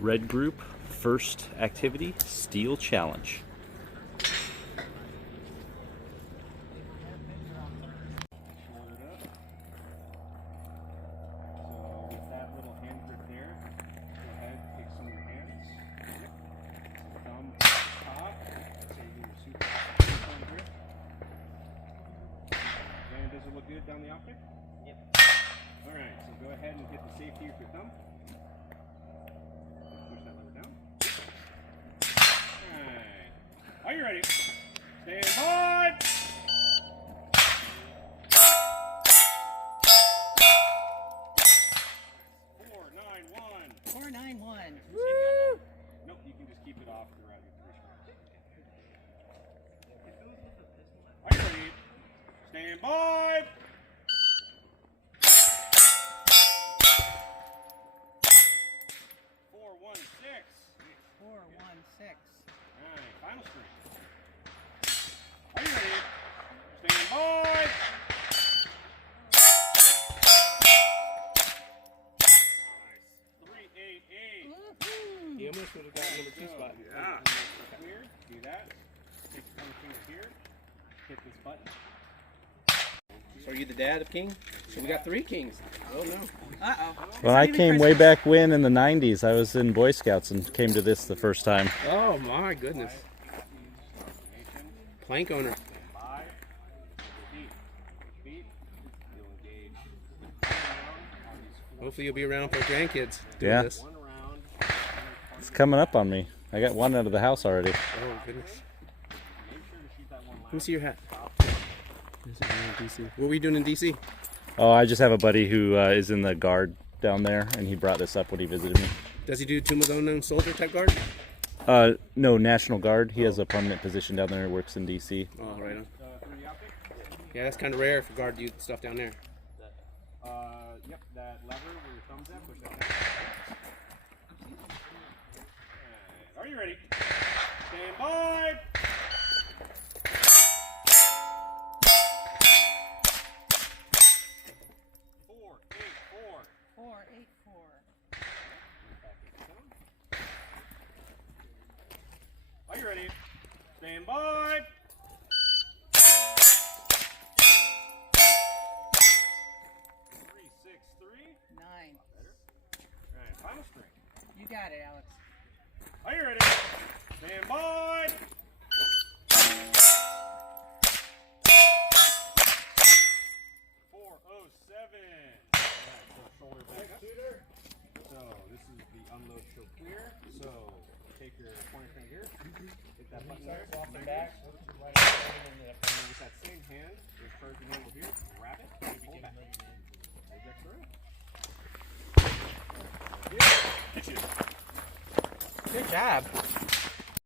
Red group, first activity, steel challenge. Does it look good down the optic? Yep. Alright, so go ahead and hit the safety with your thumb. Push that lever down. Alright. Are you ready? Stand by! 491. 491. Woo! Nope, you can just keep it off throughout your 3 strokes. Are you ready? Stand by! 416. 416. Alright, final string. Are you ready? Stand by! 388. He almost would have gotten number 2 spot. Yeah. Here, do that. Take your thumb finger here. Hit this button. So are you the dad of King? So we got 3 Kings. Oh no. Uh-oh. Well, I came way back when in the 90s. I was in Boy Scouts and came to this the first time. Oh my goodness. Plank owner. Hopefully you'll be around for grandkids. Yeah. This. It's coming up on me. I got one out of the house already. Oh goodness. Let me see your hat. DC. What were you doing in DC? Oh, I just have a buddy who is in the guard down there, and he brought this up when he visited me. Does he do Tomb of the Unknown Soldier type guard? No, National Guard. He has a permanent position down there. Works in DC. Oh, right on. Yeah, that's kind of rare for guard to do stuff down there. Yep, that lever where your thumb's at, push that down. Are you ready? Stand by! 484. Are you ready? Stand by! 363. 9. Alright, final string. You got it, Alex. Are you ready? Stand by! 407. Alright, so shoulder back up. So this is the unload show clear. So take your pointer finger here, hit that button there, off the back, and then with that same hand, your charging handle here, grab it, and pull it back. Eject through. Good job.